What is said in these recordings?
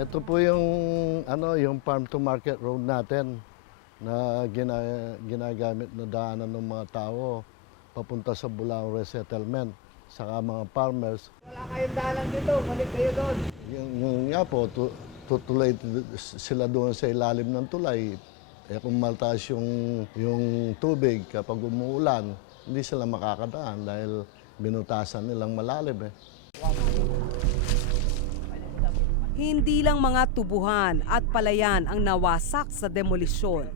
Ito po yung ano, yung farm to market road natin na gina, ginagamit na daanan ng mga tao papunta sa Bulacan Resettlement saka mga farmers. Wala kayong dalan dito, balik kayo doon. Yung, yung nga po, tu, tutuloy sila doon sa ilalim ng tulay. Eh kung maltaas yung, yung tubig kapag umuulan, hindi sila makakadaan dahil binutasan nilang malalim eh. Hindi lang mga tubuhan at palayan ang nawasak sa demolisyon.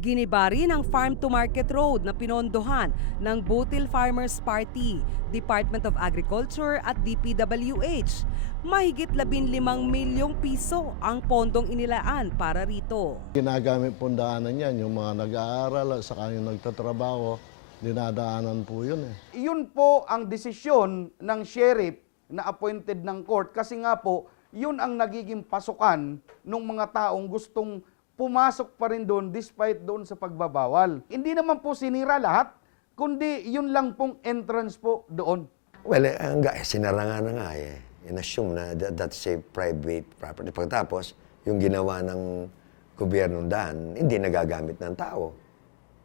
Giniba rin ang Farm to Market Road na pinondohan ng Butil Farmers Party, Department of Agriculture at DPWH. Mahigit 15 milyong piso ang pondong inilaan para rito. Ginagamit po ang daanan yan, yung mga nag-aaral at saka yung nagtatrabaho, dinadaanan po yun eh. Yun po ang desisyon ng sheriff na appointed ng court kasi nga po, yun ang nagiging pasukan ng mga taong gustong pumasok pa rin doon despite doon sa pagbabawal. Hindi naman po sinira lahat, kundi yun lang pong entrance po doon. Well, eh, ang ga- eh, sinara nga na nga eh. In-assume na that, that's a private property. Pagkatapos, yung ginawa ng gobyernong daan, hindi nagagamit ng tao.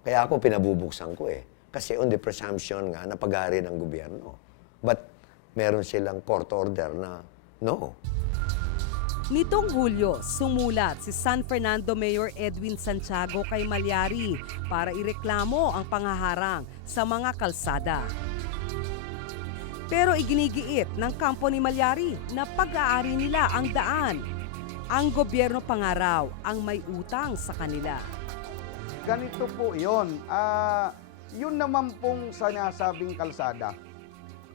Kaya ako pinabubuksan ko eh. Kasi on the presumption nga na pag-aari ng gobyerno. But meron silang court order na no. Nitong Hulyo, sumulat si San Fernando Mayor Edwin Santiago kay Malyari para ireklamo ang pangaharang sa mga kalsada. Pero iginigiit ng kampo ni Malyari na pag-aari nila ang daan. Ang gobyerno pangaraw ang may utang sa kanila. Ganito po yon. Ah, yun naman pong sinasabing kalsada.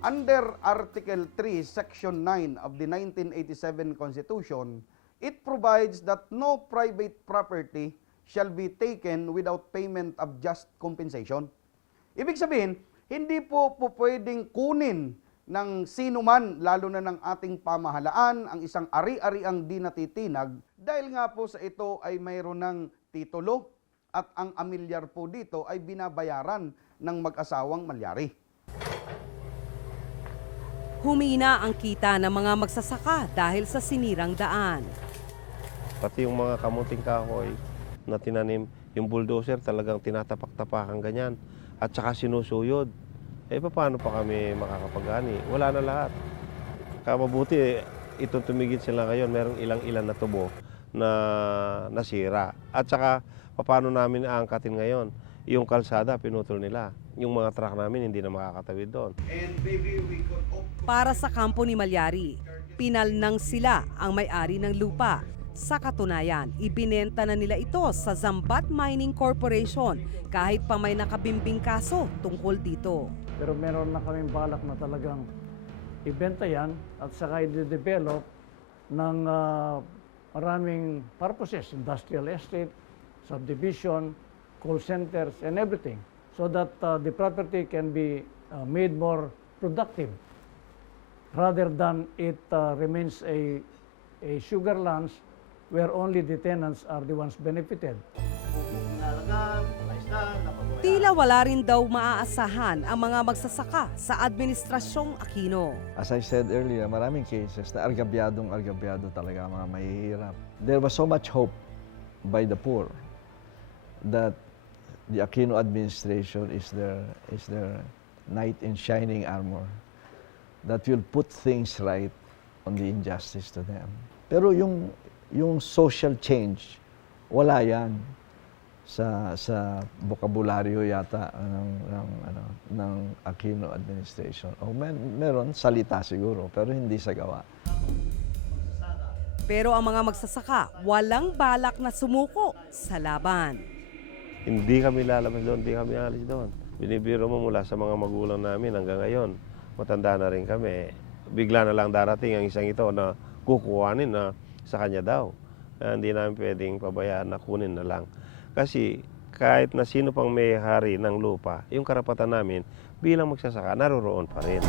Under Article 3, Section 9 of the 1987 Constitution, it provides that no private property shall be taken without payment of just compensation. Ibig sabihin, hindi po po pwedeng kunin ng sino man, lalo na ng ating pamahalaan, ang isang ari-ariang di natitinag, dahil nga po sa ito ay mayroon ng titulo at ang amilyar po dito ay binabayaran ng mag-asawang malyari. Humina ang kita ng mga magsasaka dahil sa sinirang daan. Pati yung mga kamuting kahoy na tinanim, yung bulldozer talagang tinatapak-tapakan ganyan. At saka sinusuyod. Eh, paano pa kami makakapagani? Wala na lahat. Kaya mabuti, eh, itong tumigit sila ngayon, merong ilang-ilan na tubo na nasira. At saka, paano namin aangkatin ngayon? Yung kalsada, pinutol nila. Yung mga truck namin, hindi na makakatawid doon. Para sa kampo ni Malyari, pinalnang sila ang may-ari ng lupa. Sa katunayan, ibinenta na nila ito sa Zambat Mining Corporation kahit pa may nakabimbing kaso tungkol dito. Pero meron na kaming balak na talagang ibenta yan at saka i-develop ng ah, maraming purposes, industrial estate, subdivision, call centers, and everything. So that ah, the property can be ah, made more productive rather than it ah, remains a, a sugar lands where only the tenants are the ones benefited. Tila wala rin daw maaasahan ang mga magsasaka sa Administrasyong Aquino. As I said earlier, maraming cases na argabyadong argabyado talaga ang mga mahihirap. There was so much hope by the poor that the Aquino administration is their, is their knight in shining armor that will put things right on the injustice to them. Pero yung, yung social change, wala yan sa sa bokabularyo yata ng ng ano ng Aquino administration. O mer meron salita siguro pero hindi sa gawa. Pero ang mga magsasaka walang balak na sumuko sa laban. Hindi kami lalabas doon, hindi kami alis doon. Binibiro mo mula sa mga magulang namin hanggang ngayon. Matanda na rin kami. Bigla na lang darating ang isang ito na kukuhanin na sa kanya daw. Kaya hindi namin pwedeng pabayaan na kunin na lang. Kasi kahit na sino pang may hari ng lupa, yung karapatan namin bilang magsasaka, naroroon pa rin.